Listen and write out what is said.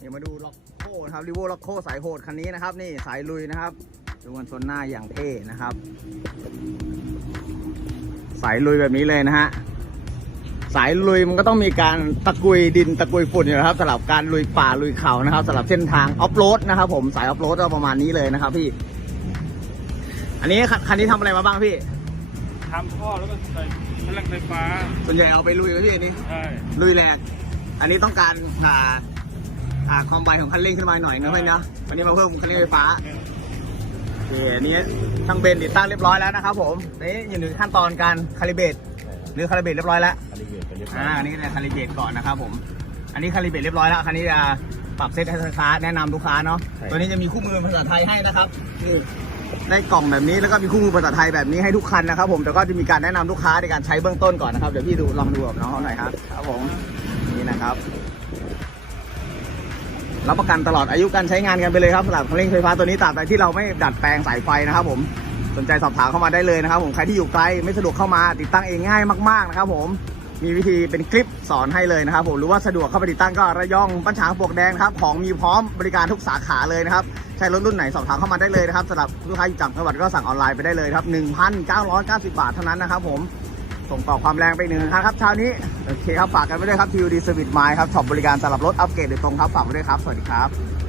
เดี๋ยวมาดูล็อกโคนะครับรีโวล็อกโคสายโหดคันนี้นะครับ นี่สายลุยนะครับ ดูกันชนหน้าอย่างเท่นะครับ สายลุยแบบนี้เลยนะฮะสายลุยมันก็ต้องมีการตะกุยดินตะกุยฝุ่นอยู่นะครับสำหรับการลุยป่าลุยเขานะครับสำหรับเส้นทางออฟโรดนะครับ ผมสายออฟโรดก็ประมาณนี้เลยนะครับพี่ อันนี้คันคันนี้ทำอะไรมาบ้างพี่ทำท่อแล้วก็ใส่พลังไฟฟ้า ส่วนใหญ่เอาไปลุยกันพี่อันนี้ใช่ลุยแหลกอันนี้ต้องการอ่า อ่าความไวของคันเร่งขึ้นมาหน่อยนะเพื่อนนะวันนี้มาเพิ่มคันเร่งไฟฟ้าโอเคอันนี้ทั้งเบนติดตั้งเรียบร้อยแล้วนะครับผมนี่อยู่ในขั้นตอนการคาลิเบตหรือคาลิเบตเรียบร้อยแล้วคาลิเบตไปเรียบร้อยอ่าอันนี้จะคาลิเบตก่อนนะครับผม อันนี้คาลิเบตเรียบร้อยแล้วคันนี้จะปรับเซตให้ลูกค้าแนะนำลูกค้าเนาะตัวนี้จะมีคู่มือภาษาไทยให้นะครับนี่ได้กล่องแบบนี้แล้วก็มีคู่มือภาษาไทยแบบนี้ให้ทุกคันนะครับ ผมแต่ก็จะมีการแนะนำลูกค้าในการใช้เบื้องต้นก่อนนะครับเดี๋ยวพี่ดูลองดูกับน้องเขาหน่อยครับครับผมนี่นะครับ รับประกันตลอดอายุการใช้งานกันไปเลยครับสำหรับเครื่องเร่งไฟฟ้าตัวนี้ตราบใดที่เราไม่ดัดแปลงสายไฟนะครับผมสนใจสอบถามเข้ามาได้เลยนะครับผมใครที่อยู่ไกลไม่สะดวกเข้ามาติดตั้งเองง่ายมากๆนะครับผมมีวิธีเป็นคลิปสอนให้เลยนะครับผมหรือว่าสะดวกเข้าไปติดตั้งก็ระยองบ้านฉางปวกแดงครับของมีพร้อมบริการทุกสาขาเลยนะครับใช้รถรุ่นไหนสอบถามเข้ามาได้เลยนะครับสำหรับลูกค้าอยู่ต่างจังหวัดก็สั่งออนไลน์ไปได้เลยครับ1,990 บาทเท่านั้นนะครับผม ส่งต่อความแรงไปหนึ่งครับเช้านี้ โอเคครับ ฝากกันไว้ด้วยครับ TUD Service Mile ครับช็อปบริการสำหรับรถอัปเกรดโดยตรงครับ ฝากไว้ด้วยครับ สวัสดีครับ